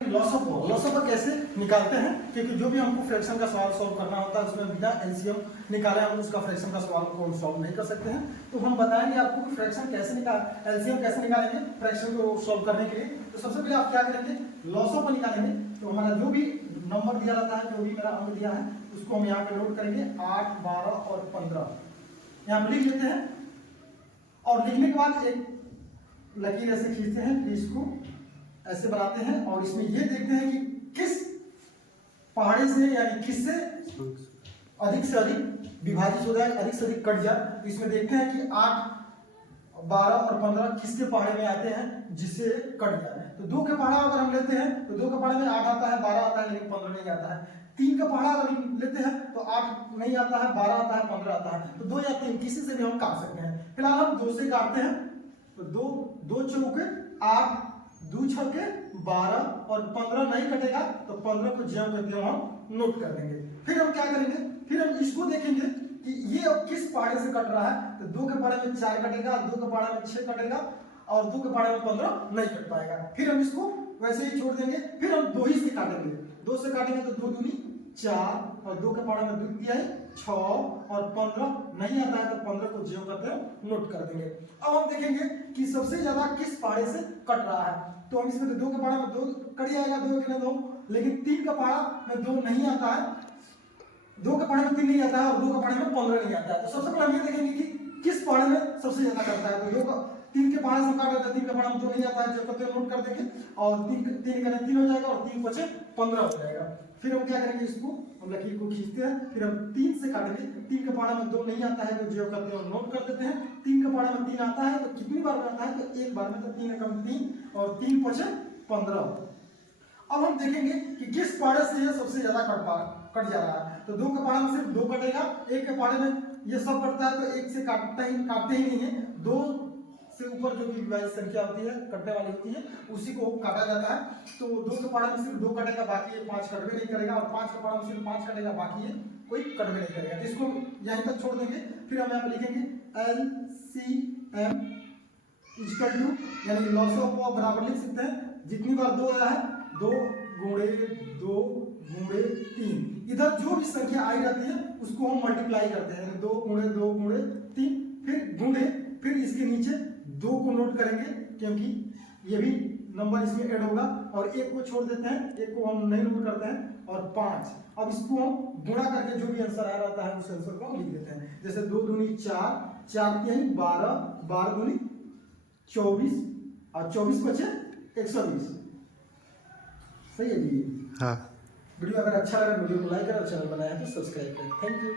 Loss of कैसे निकालते हैं, क्योंकि जो भी हमको फ्रैक्शन का सवाल सॉल्व करना होता है उसमें बिना एलसीएम निकाले हम उसका फ्रैक्शन का सवाल को सॉल्व नहीं कर सकते हैं। तो हम बताएंगे आपको कि फ्रैक्शन कैसे एलसीएम कैसे निकालेंगे फ्रैक्शन को सॉल्व करने के लिए। तो सबसे पहले आप क्या करेंगे, लॉस ऑफ निकालेंगे। तो हमारा जो भी नंबर दिया रहता है, जो भी मेरा अंक दिया है उसको हम यहाँ पे नोट करेंगे 8, 12 और 15 यहाँ पे लिख लेते हैं। और लिखने के बाद एक लकीर ऐसे खींचते हैं कि इसको ऐसे बनाते हैं और इसमें ये देखते हैं कि किस पहाड़ी से यानी किससे अधिक से अधिक विभाजित हो जाए, अधिक से अधिक कट जाए। तो इसमें देखते हैं कि 8, 12 और 15 किसके पहाड़े में आते हैं जिससे कट जाए। तो 2 के पहाड़ा अगर हम लेते हैं तो 2 के पहाड़े में 8 आता है, 12 आता है, लेकिन 15 नहीं आता है। 3 का पहाड़ा अगर लेते हैं तो 8 नहीं आता है, 12 आता है, 15 आता है। तो 2 या 3 किसी से भी हम काट सकते हैं। फिलहाल हम 2 से काटते हैं। तो 2 चौके 8, 2 छक्के 12 और 15 नहीं कटेगा तो 15 को ज्यों करते हैं हम नोट कर देंगे। फिर हम क्या करेंगे, फिर हम इसको देखेंगे कि ये अब किस पहाड़े से कट रहा है। तो 2 के पहाड़े में 4 कटेगा, 2 के पहाड़े में 6 कटेगा और 2 के पहाड़े में 15 नहीं कट पाएगा। फिर हम इसको वैसे ही छोड़ देंगे। फिर हम 2 ही से काटेंगे। 2 से काटेंगे तो 2 दूनी 4 और 2 के पहाड़े में 2 दिया है 6 और 15 नहीं आता है तो 15 को ज्यों करते हैं नोट कर देंगे। अब हम देखेंगे कि सबसे ज्यादा किस पहाड़े से कट रहा है। तो हम इसमें 2 के पहाड़े में 2 कट जाएगा, 2 के 2, लेकिन 3 का पहाड़ा में 2 नहीं आता है, 2 के पहाड़े में 3 नहीं आता है और 2 के पहाड़े में 15 नहीं आता है। तो सबसे पहले हम ये देखेंगे कि किस पहाड़े में सबसे ज्यादा करता है। तो 2 का 3 के पहाड़े से काट रहा है, 3 के पहाड़े में 2 नहीं आता है, जो करते हैं नोट कर देंगे और 3 का 3 हो जाएगा और 3 बचे 15 हो जाएगा। फिर हम क्या करेंगे, इसको हम लकीर को खींचते हैं। फिर हम 3 से काटेंगे। 3 के पहाड़े में 2 नहीं आता है तो जो करते हैं नोट कर देते हैं। 3 के पहाड़े में 3 आता है तो कितनी बार में आता है, तो एक बार में। तो 3 कम 3 और 3 बचे 15। अब हम देखेंगे कि किस पहाड़े से ये सबसे ज्यादा कट जा रहा है। तो 2 के पहाड़े में सिर्फ 2 कटेगा, 1 के पहाड़े में ये सब कटता है तो 1 से काटते ही नहीं है। 2 से ऊपर जो भी विभाज्य संख्या होती है, कटने वाली होती है, उसी को काटा जाता है। तो 2 के पहाड़े में सिर्फ 2 कटेगा, बाकी ये 5 कटवे नहीं करेगा और 5 के पहाड़े में सिर्फ 5 कटेगा, बाकी ये कोई कटवे नहीं करेगा। तो इसको यहीं तक छोड़ देंगे। फिर हम यहाँ पे लिखेंगे LCM इक्वल टू यानी लॉस ऑफ बराबर लिख सकते हैं जितनी बार 2 आया है 2 गुणे 2 गुणे 3। इधर जो भी संख्या आई रहती है उसको हम मल्टीप्लाई करते हैं, 2 गुणे 2 गुणे 3, फिर गुणे, फिर इसके नीचे 2 को नोट करेंगे क्योंकि ये भी नंबर इसमें ऐड होगा और 1 को छोड़ देते हैं, 1 को हम नहीं नोट करते हैं और 5। अब इसको हम गुणा करके जो भी आंसर आ रहता है उस आंसर को हम लिख देते हैं। जैसे 2 दूनी 4, 4 3 12, 12 दूनी 24 और 24 बचे 120। सही है जी। हाँ। वीडियो अगर अच्छा लगा वीडियो को लाइक करें और चैनल बनाया है तो सब्सक्राइब करें। Thank you.